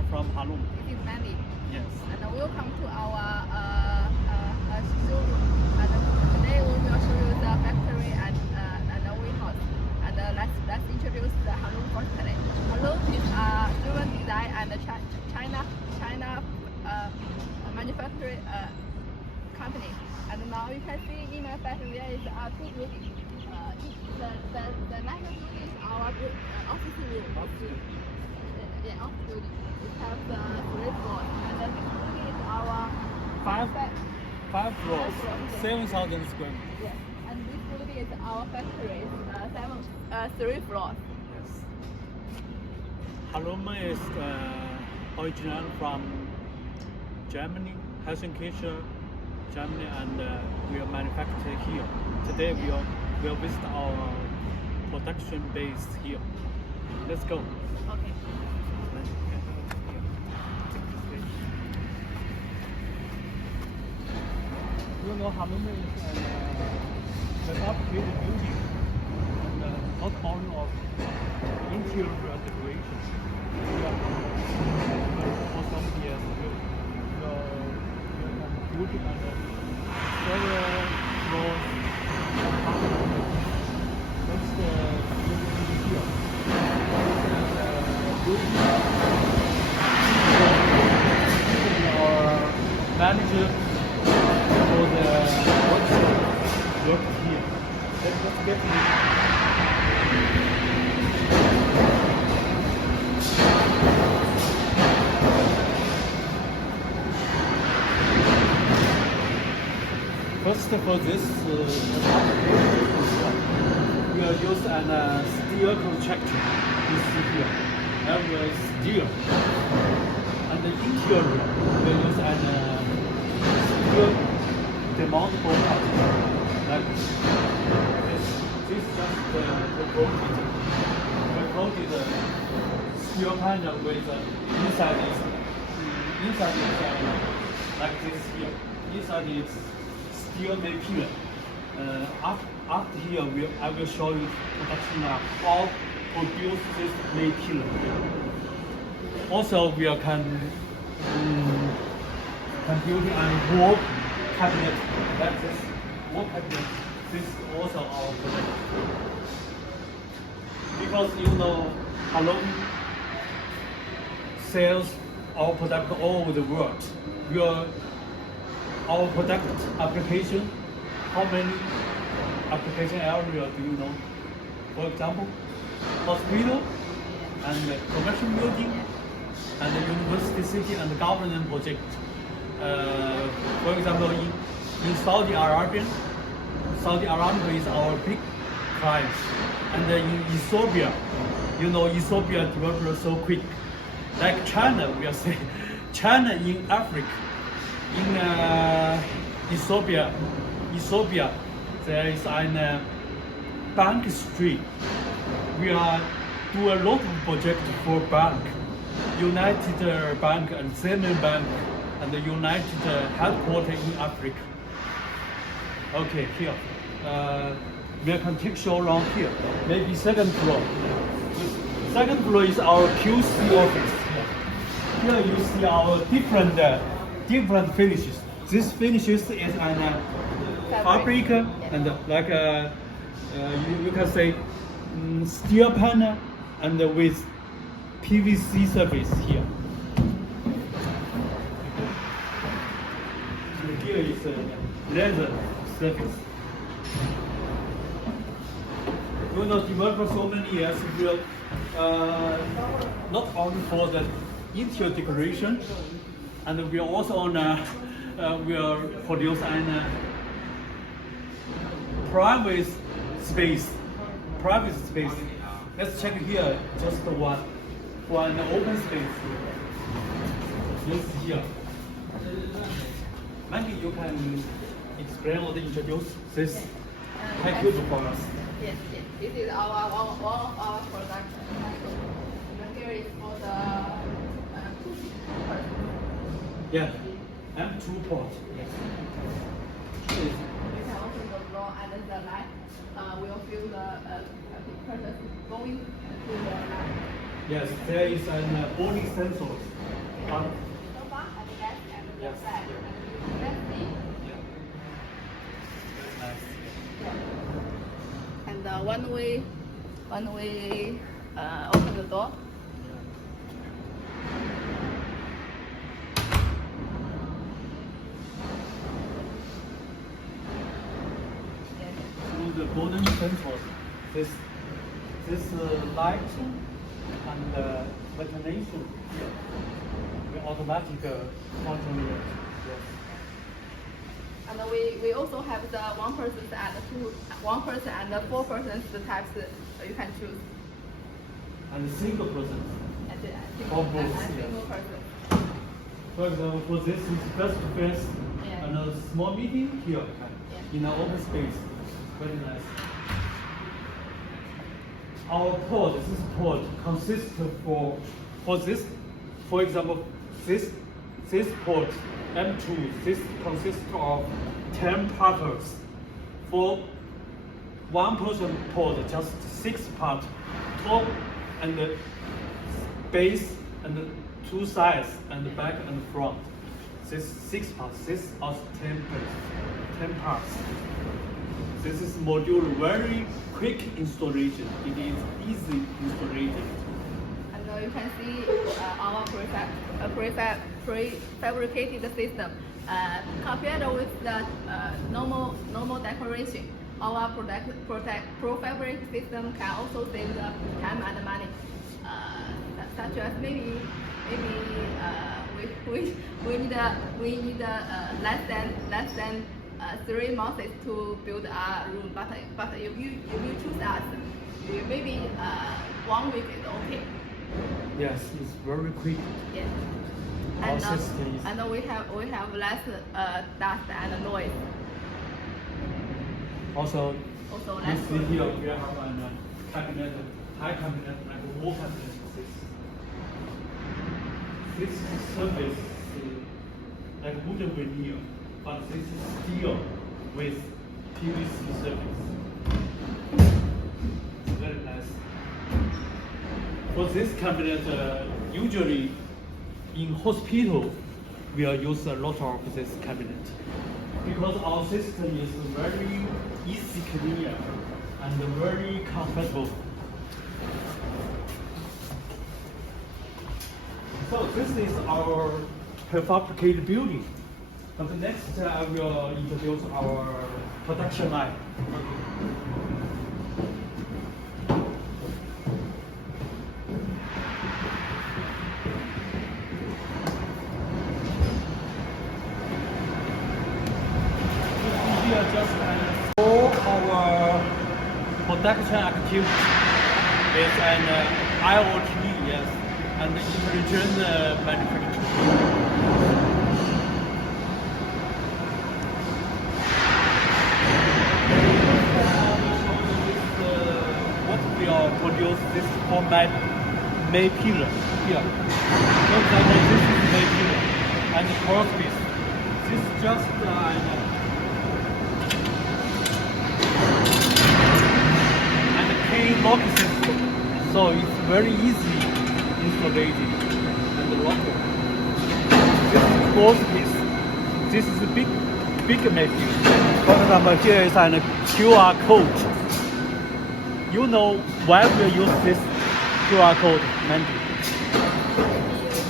are from Halumm. This is Mandy. Yes. And welcome to our showroom. And today we will show you the factory and the warehouse. And let's introduce the Halumm factory. Halumm is a German design and China manufacturing company. And now you can see in my factory there is two buildings. The next building is our office room. Yeah, office building. It has 3 floors. And the next building is our Five floors, 7,000 square meters. Yes. And this building is our factory. 3 floors. Yes. Halumm is original from Germany, Helsinki, Germany, and we are manufactured here. Today we will visit our production base here. Let's go. Okay. You know, Halumm is the prefabricated building, and not only of interior decoration. We are for some years ago, we built under several floors. That's the building here. Our manager for the work here. Let's get First of all, this we are used an steel construction. You see here, every steel, and the interior we use an steel demountable part like this. This is just the coated steel panel with inside is like this here. Inside is steel material. After here, I will show you production of how produce this material. Also, we can build a wall cabinet like this. Wall cabinet. This is also our product. Because you know, Halumm sells our product all over the world. Our product application, how many application area do you know? For example, hospital and commercial building and the university city and government project. For example, in Saudi Arabia is our big client. And in Ethiopia, you know, Ethiopia develops so quick. Like China, we are saying, China in Africa. In Ethiopia, there is a bank street. We are do a lot of projects for bank, United Bank and Siemens Bank, and the United headquarters in Africa. Okay, here. We can take show around here. Maybe second floor. Second floor is our QC office. Here you see our different finishes. This finishes is an fabric and like you can say steel panel and with PVC surface here. And here is a leather surface. You know, developed for so many years, we not only for the interior decoration, and we are also on we are produce an private space. Let's check here. Just one open space. This here. Mandy, you can explain or introduce this package for us. Yes. This is our product. And here is for the Yeah, and 2 port. Yes. We can open the door and then the light will feel the person going to the light. Yes, there is an body sensor. So far, at the left and the Yes. right. And let's see. Yeah. Very nice. And one way, open the door. Yes. Through the golden sensors, this light and ventilation here, the automatic function here. Yes. And we also have the one person and the four persons the types you can choose. And a single person. And For both, and yes. single person. For example, for this is face to face, Yeah. and a small meeting here Yeah. in an open space. Very nice. Our port, this port consists for this, for example, this port M2, this consists of 10 parts. For one person port, just 6 parts, top and the base and the 2 sides and the back and the front. This 6 parts. This are 10 parts. This is module very quick installation. It is easy installation. And you can see our prefabricated system. Compared with the normal decoration, our prefabricated system can also save the time and money. Such as maybe we need less than 3 months to build a room, but if you choose us, maybe 1 week is okay. Yes, it's very quick. Yes. Our And, system is and we have less dust and noise. also Also you less. see here we have an cabinet, high cabinet, like a wall cabinet. This surface is like wooden veneer, but this is steel with PVC surface. Very nice. For this cabinet, usually in hospital, we are use a lot of this cabinet because our system is very easy clear and very comfortable. So this is our prefabricated building. And next I will introduce our production line. We are just for our production activity is an IoT, yes, and intelligent manufacturing. What we are produce this for May pillar here. For example, this is May pillar and the crosspiece. This is just and a key lock system, so it's very easy installation and locker. This is crosspiece. This is a big making. For example, here is an QR code. You know why we use this QR code, Mandy? You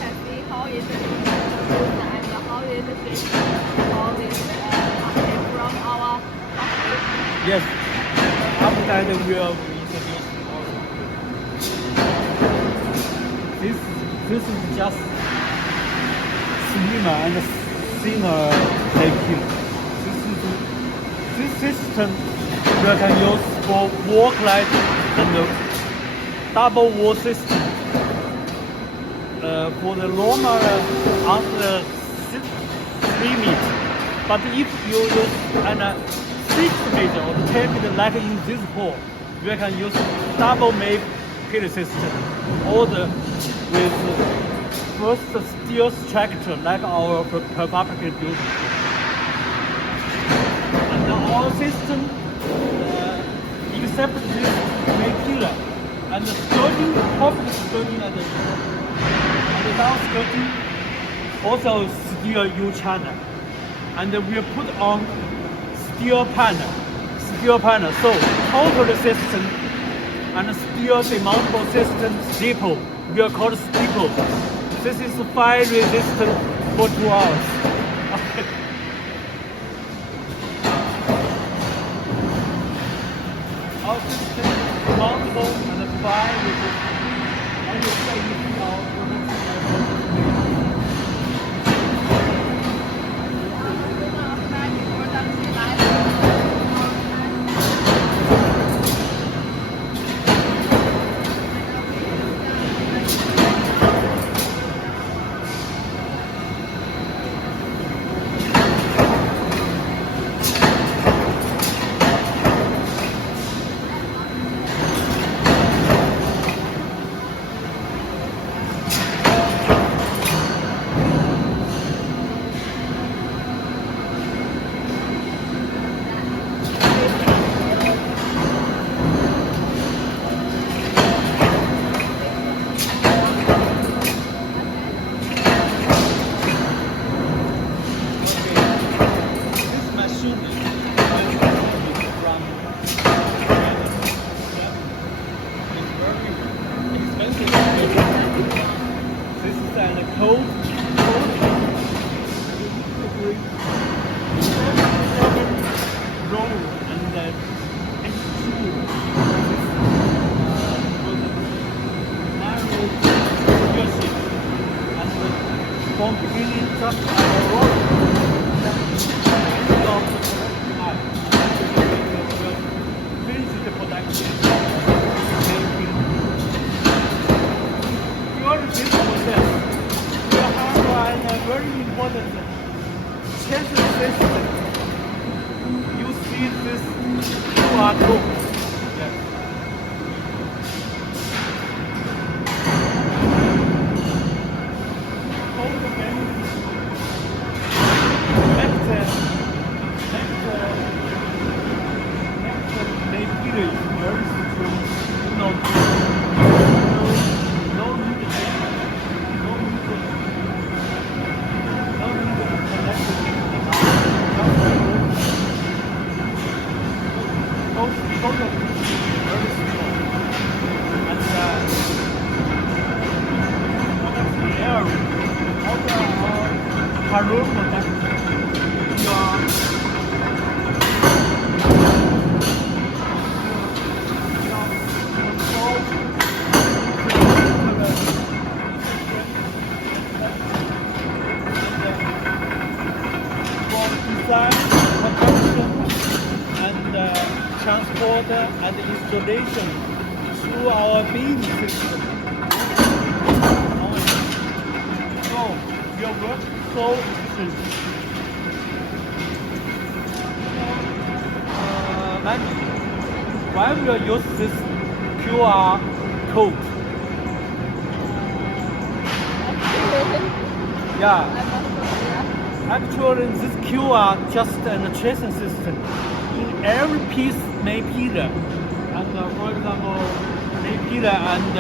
can see how it is used and how it is all this from our factory. Yes. After that, we will introduce also. This is just slimmer and thinner making. This system we can use for wall clad and double wall system. For the normal under 3 meters. But if you use an 6 meter or 10 meter like in this hall, we can use double made pillar system or with first steel structure like our prefabricated building. And our system, except this main pillar And the skirting, perfect skirting, and the down skirting, also steel U-channel. And we put on steel panel. So total resistance and steel demountable system staple. We are called staple. This is fire resistant for 2 hours. Okay. Our system is demountable and fire resistant. And it's like our from beginning just finish the production. During this process, we have a very important sensor system. You see this QR code. Yes. Halumm design, production, and transport and installation through our beam system. So your work so efficient. Mandy, why will you use this QR code? Yeah. Actually, this QR just an tracing system. In every piece may pillar, and for example, may pillar and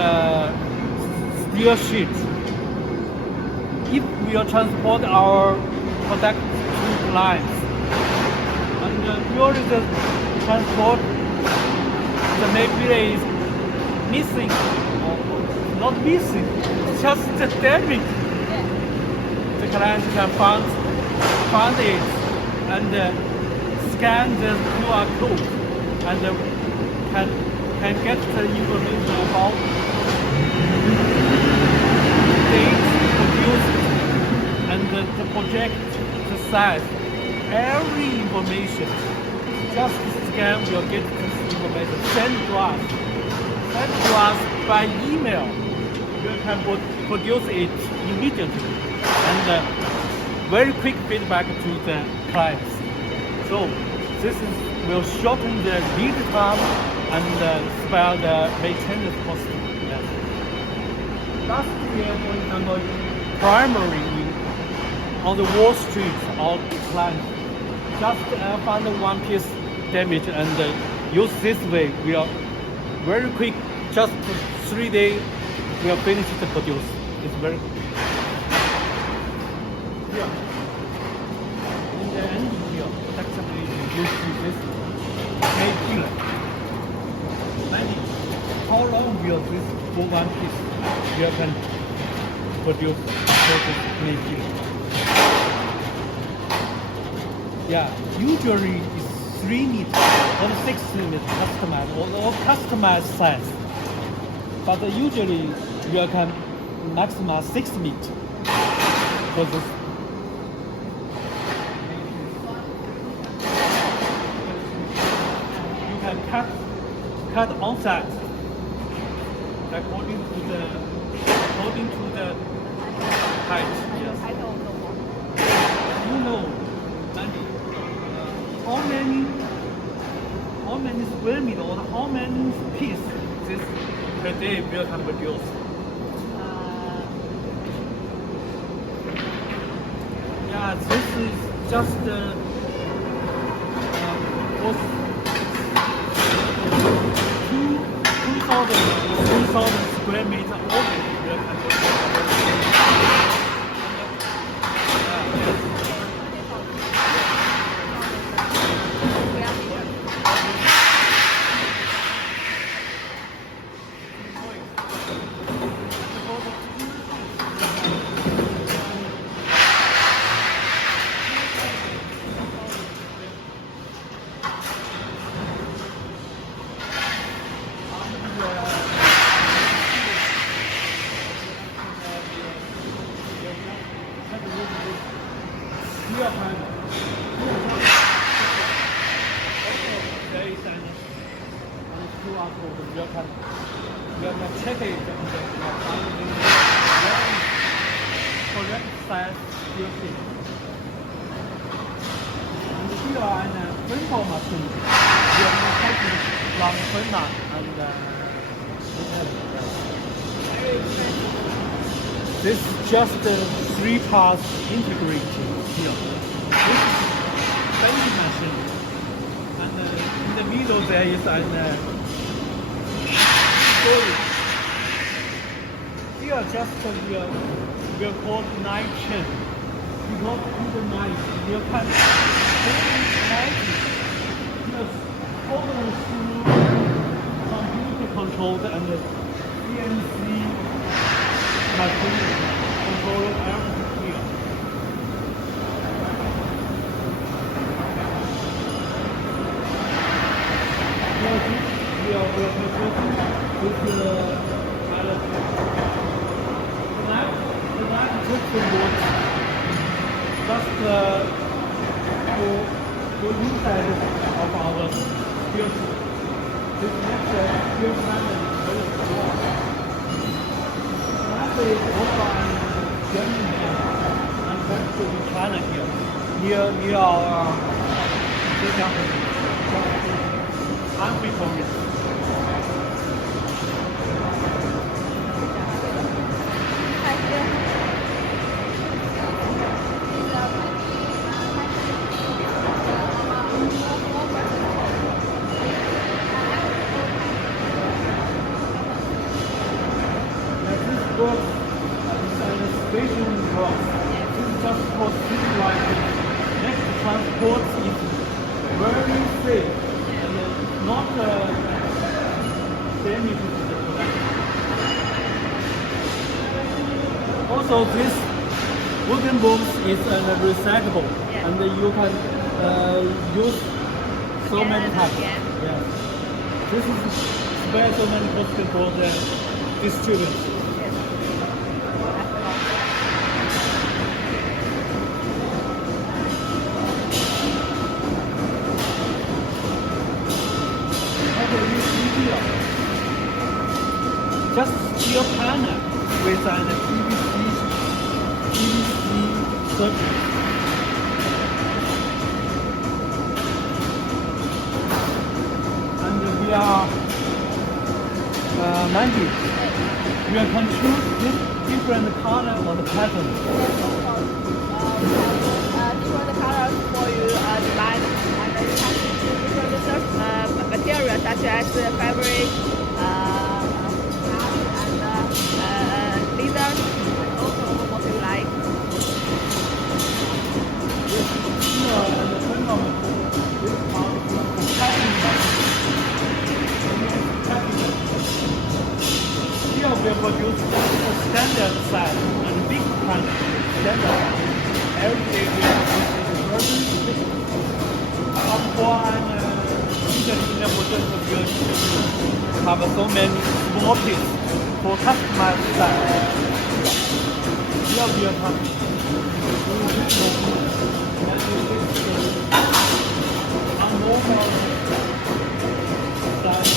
steel sheet. If we will transport our product to clients, and during the transport, the may pillar is missing, or not missing, just damaged. The client can find it and scan the QR code and can get the information about date produced and the project, the size, every information. Just scan will get this information sent to us by email. You can produce it immediately and very quick feedback to the clients. So this will shorten the lead time and spare the maintenance cost. Yes. Last year, for example, primary on the Wall Street, our client just found one piece damage and use this way. We are very quick just 3 days we are finished to produce. It's very here. In the end here, actually you see this made pillar. Mandy, how long will this for one piece you can produce this made pillar? Yeah, usually it's 3 meters or 6 meters customized or customized size. But usually you can maximize 6 meters for this. You can cut on site according to the height. Yes. I don't know. You know, Mandy, how many square meter or how many pieces this per day we can produce? Yeah, this is just was 2,000 square meter only we can produce. You can check it and finding correct size building. And here are a printer machine. You are taking from printer and this is just 3 parts integrated here. This is bending machine, and in the middle there is an storage. Here just we are called knife chain. Because in the knife you can hold knife just totally through computer controlled and CNC machine controlling everything here. We are producing with the knife friction board just to inside of our steel. This makes the steel panel very strong. Knife is also in Germany here and manufactured in China here near our unprepared. Station box. This is just for city lighting. Next transport is very safe and not damage to the production. Also, this wooden box is recyclable and you can use so many times. Yes. This is special manufactured for the distributors. Just steel panel with an PVC surface. And we are Mandy. We can choose this different color or the pattern. Different colors for you design, and you can choose different materials such as fabric, For usually in a hotel, we usually have so many small pieces for customized style. Here we are having a normal style.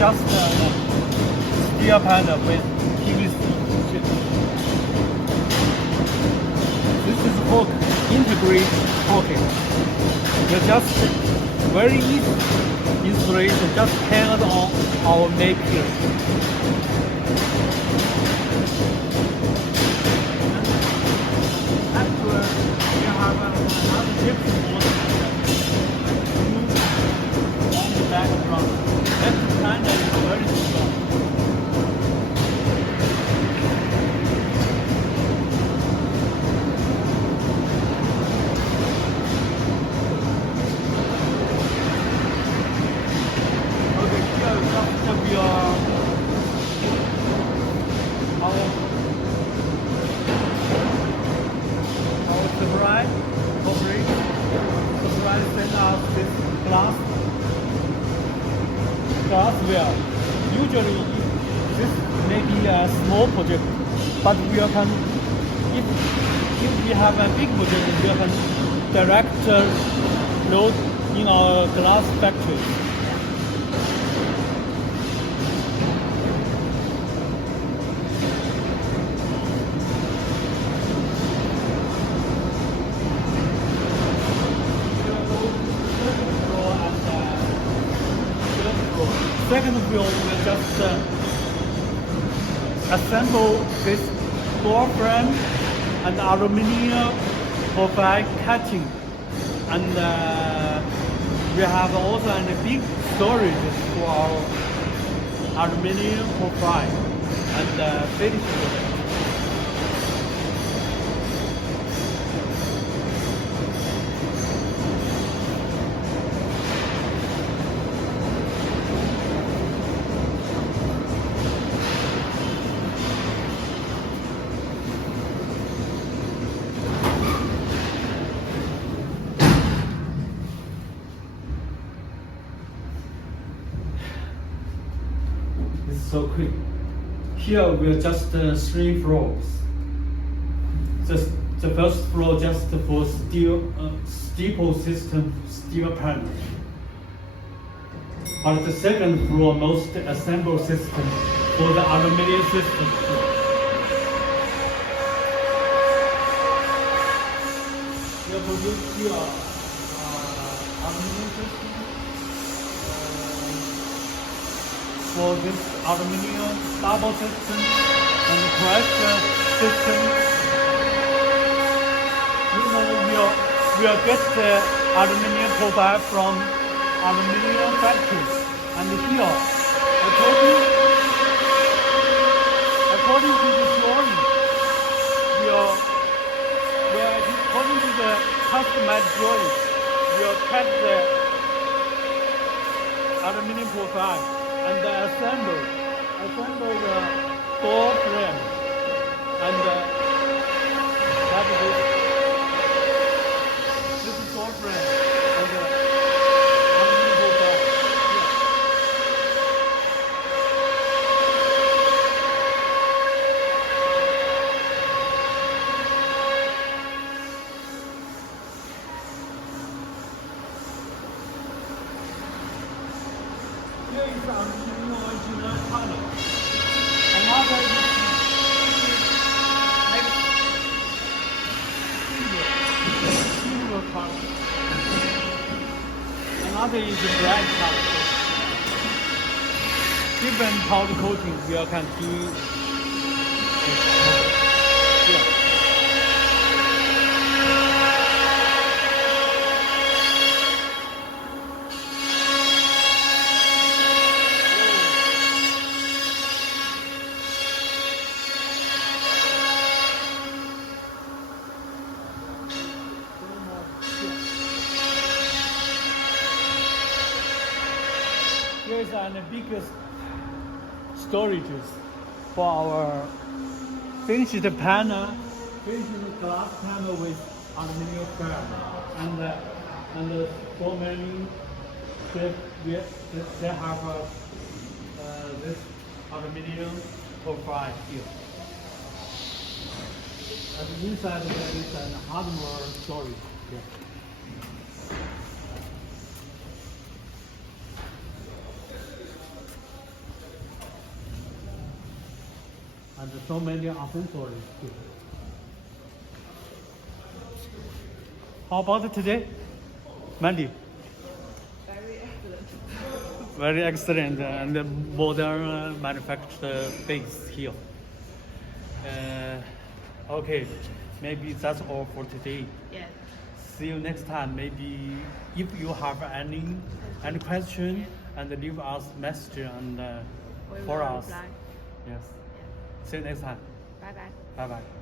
Just steel panel with PVC sheet. This is for integrate pocket. You just very easy installation, just hang it on our make here. After we have another different model on the background. That kind is very strong. Okay, here we are our supply operation. Supply send us this glassware. Usually this may be a small project, but we can, if we have a big project, we can direct load in our glass factory. Second floor, we'll just assemble this door frame and aluminum profile cutting, and we have also a big storage for our aluminum profile and finish. So quick. Here we're just 3 floors. The first floor just for steel steeple system steel panel. But the second floor most assembled system for the aluminum system. We have produced here aluminum system. For this aluminum double system and pressure system, we'll get the aluminum profile from aluminum factories. And here, according to the drawing, according to the customized drawing, we'll cut the aluminum profile and assemble the door frame, and that is it. This is door frame and the aluminum profile. Here is original color. Another is silver color. Another is black color. Different powder coatings you can do. Yeah. Here's the biggest storages for our finished panel, finished glass panel with aluminum frame, and so many they have this aluminum profile here. And inside there is an hardware storage here. And so many accessories too. How about today, Mandy? Very excellent. Very excellent and modern manufactured base here. Okay, maybe that's all for today. Yes. See you next time. Maybe if you have any question, and leave us message and We for will us. reply. Yes. See you next time. Bye bye. Bye bye.